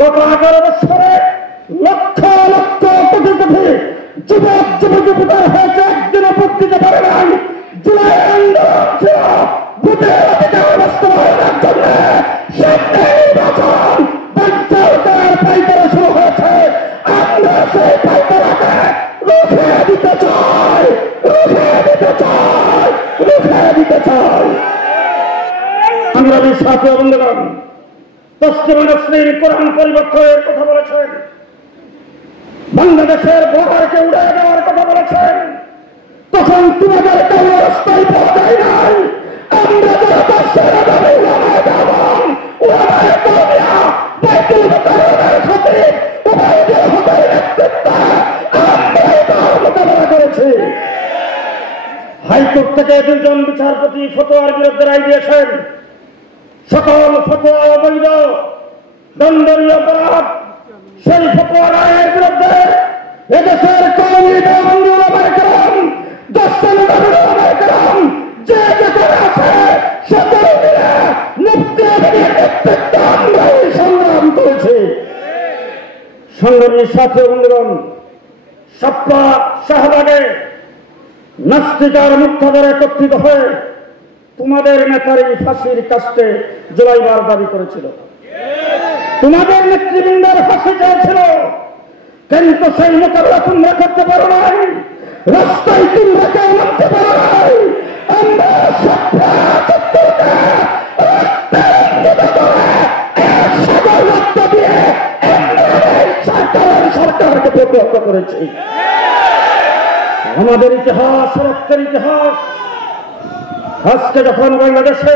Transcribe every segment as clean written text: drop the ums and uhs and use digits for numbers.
গত 11 বছরে লক্ষ লক্ষ কোটি কোটি যুবক যুবতীদের হয়েছে, একদিনও ভোট দিতে পারে নাই। জুলাই আন্দোলন ছিল ভোটের অধিকার বাস্তবায়নের জন্য। সামনে নির্বাচন বাঞ্চালতার পাইকারা শুরু হয়েছে। আমরা সেই পাইকারাকে রুখে দিতে চাই, রুখে দিতে চাই, রুখে দিতে চাই। সংগ্রামী সাথী বন্ধুগণ, পশ্চিমা মুসলিম কোরআন পরিবর্তনের কথা বলেছেন, বাংলাদেশের বর্ডারকে উড়ে দেওয়ার কথা বলেছেন। তখন তোমাদের কোনো রাস্তায় পাওয়া যায় নাই। আমরা যারা দেশের আগামী ওলামায়ে দেওয়ান, ওলামায়ে কওমিয়া, বাইতুল মুকাররমের খতিব উবাইদুল হকের নেতৃত্বে আমরা এটার মোকাবেলা করেছি। হাইকোর্ট থেকে 2 জন বিচারপতি ফতোয়ার বিরুদ্ধে রায় দিয়েছেন। সকল ফতোয়া অবৈধ, দণ্ডনীয় অপরাধ। সেই ফতোয়া রায়ের বিরুদ্ধে এদেশের কওমি দেওবন্দি ওলামায়ে কেরাম, দর্শনী ওলামায়ে কেরাম যে যেখানে আছে সকলে মিলে মুফতি আমিনের নেতৃত্বে আমরা এই সংগ্রাম করেছি। সংগ্রামী সাথী বন্ধুগণ, সাপ্পা শাহবাগে নাস্তিকার মুক্তাদার একত্রিত হয়ে তোমাদের নেতার এই ফাঁসির কাস্টে জুলাইবার দাবি করেছিল। তোমাদের নেতৃবৃন্দের ফাঁসি চেয়েছিল, কিন্তু সেই মোকাবিলা তোমরা করতে পারো নাই। রাস্তায় তোমরা কেউ নামতে পারো নাই। আমরা সরকারকে প্রতিহত করেছি। আমাদের ইতিহাস, রক্তের ইতিহাস। আজকে যখন বাংলাদেশে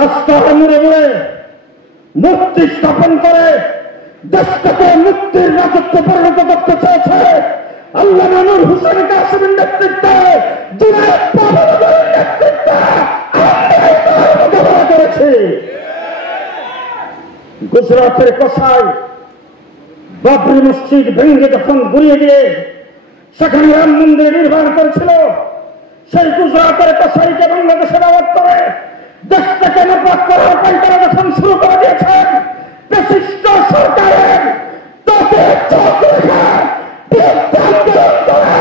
রাস্তার মুড়ে মুড়ে মুক্তি স্থাপন করে দেশটাকে মুক্তির রাজত্ব পরিণত করতে চেয়েছে আল্লামা নূর হোসেন কাসেমের নেতৃত্বে, জুনায়েদ বাবুর নেতৃত্বে আমরা এটার মোকাবেলা করেছি। গুজরাটের কসাই বাবরি মসজিদ ভেঙে যখন গুড়িয়ে দিয়ে সেখানে রাম মন্দির নির্মাণ করেছিল, সেই গুজরাটের কসাইকে বাংলাদেশে দাওয়াত করে দেশ থেকে নাপাক করার পাইকারা যখন শুরু করে দিয়েছেন বিশিষ্ট সরকারের তাকে চোখ রেখে আন্দোলন করে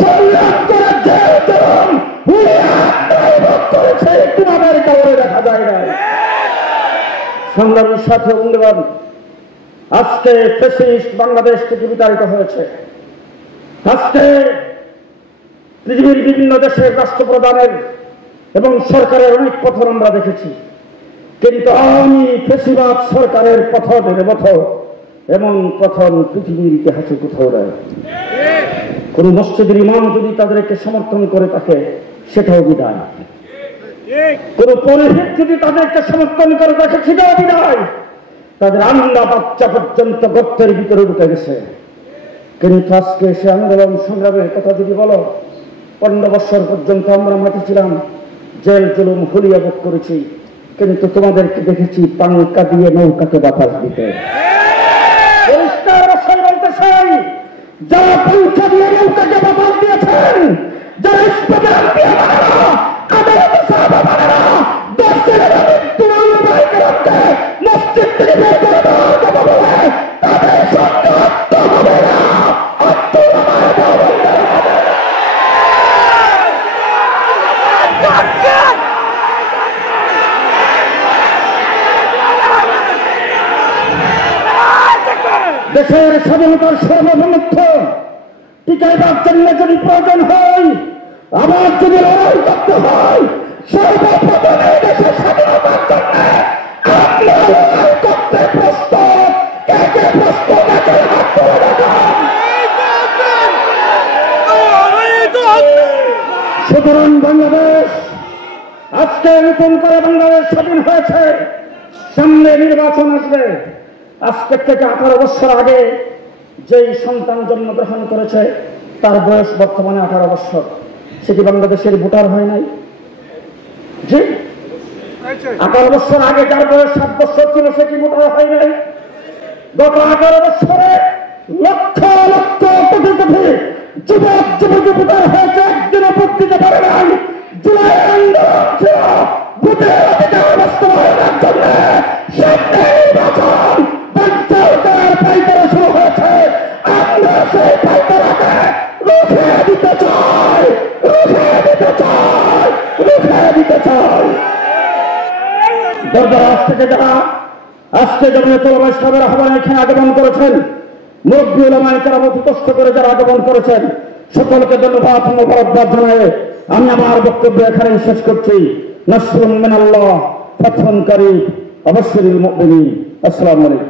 সংগ্রাম করে জেল জুলুম করেছে, তোমাদের কাউরে দেখা যায় না। সংগ্রামের সাথে বন্ধুগণ, আজকে ফ্যাসিস্ট বাংলাদেশ থেকে বিতাড়িত হয়েছে। আজকে পৃথিবীর বিভিন্ন দেশের রাষ্ট্রপ্রধানের এবং সরকারের অনেক পতন আমরা দেখেছি, কিন্তু আওয়ামী ফ্যাসিবাদ সরকারের পতনের মতো এমন পতন পৃথিবীর ইতিহাসে কোথাও নেই। কোন মসজিদের ইমাম যদি তাদেরকে সমর্থন করে থাকে সেটাও বিদায়, কোন পরিহিত যদি তাদেরকে সমর্থন করে থাকে সেটাও বিদায়। তাদের আন্দা বাচ্চা পর্যন্ত গর্তের ভিতরে ঢুকে গেছে। কিন্তু আজকে সে আন্দোলন সংগ্রামের কথা যদি বলো, 15 বছর পর্যন্ত আমরা মাঠে ছিলাম, জেল জুলুম হুলিয়া ভোগ করেছি, কিন্তু তোমাদেরকে দেখেছি পাঙ্কা দিয়ে নৌকাকে বাতাস দিতে। পরিষ্কার ভাষায় বলতে চাই, যারা পাঙ্কা দিয়ে নৌকাকে বাতাস দিয়েছেন, যারা ইস্পাত দিয়ে মারা, আদালতে সাহাবা মারা, দর্শনের মসজিদ থেকে বের করে দেওয়ার কথা বলে তাদের সঙ্গে আত্ম হবে না, দেশের স্বাধীনতার সর্বমুখ্য টিকাইবার জন্য যদি প্রয়োজন হয়, আবার যদি লড়াই করতে হয়, সর্বপ্রথমে দেশের স্বাধীনতার জন্য আমরা লড়াই করতে প্রস্তুত। কে কে প্রস্তুত আছে হাত তুলে দেখান। সুতরাং বাংলাদেশ আজকে নতুন করে বাংলাদেশ স্বাধীন হয়েছে, সামনে নির্বাচন আসবে। আজকে থেকে 18 বছর আগে যেই সন্তান জন্মগ্রহণ করেছে তার বয়স বর্তমানে 18 বছর, সেটি বাংলাদেশের ভোটার হয় নাই। জি, 18 বছর আগে যার বয়স 7 বছর ছিল সেটি ভোটার হয় নাই। গত 18 বছরে লক্ষ লক্ষ কোটি কোটি যুবক যুবতীদের হয়েছে, একদিনও ভোট দিতে পারে নাই। জুলাই আন্দোলন ছিল ভোটের অধিকার বাস্তবায়নের জন্য। সামনে নির্বাচন দরদারাজ থেকে যারা আজকে জমিয়ত উলামা ইসলামের আহ্বানে এখানে আগমন করেছেন, মুরব্বী উলামায়ে কেরাম অতি কষ্ট করে যারা আগমন করেছেন, সকলকে ধন্যবাদ মোবারকবাদ জানায়ে আমি আমার বক্তব্য এখানে শেষ করছি। নাসরুম মিনাল্লাহ, ফাতহুন কারীব, ওয়া বাশশিরিল মুমিনিন। আসসালামু আলাইকুম।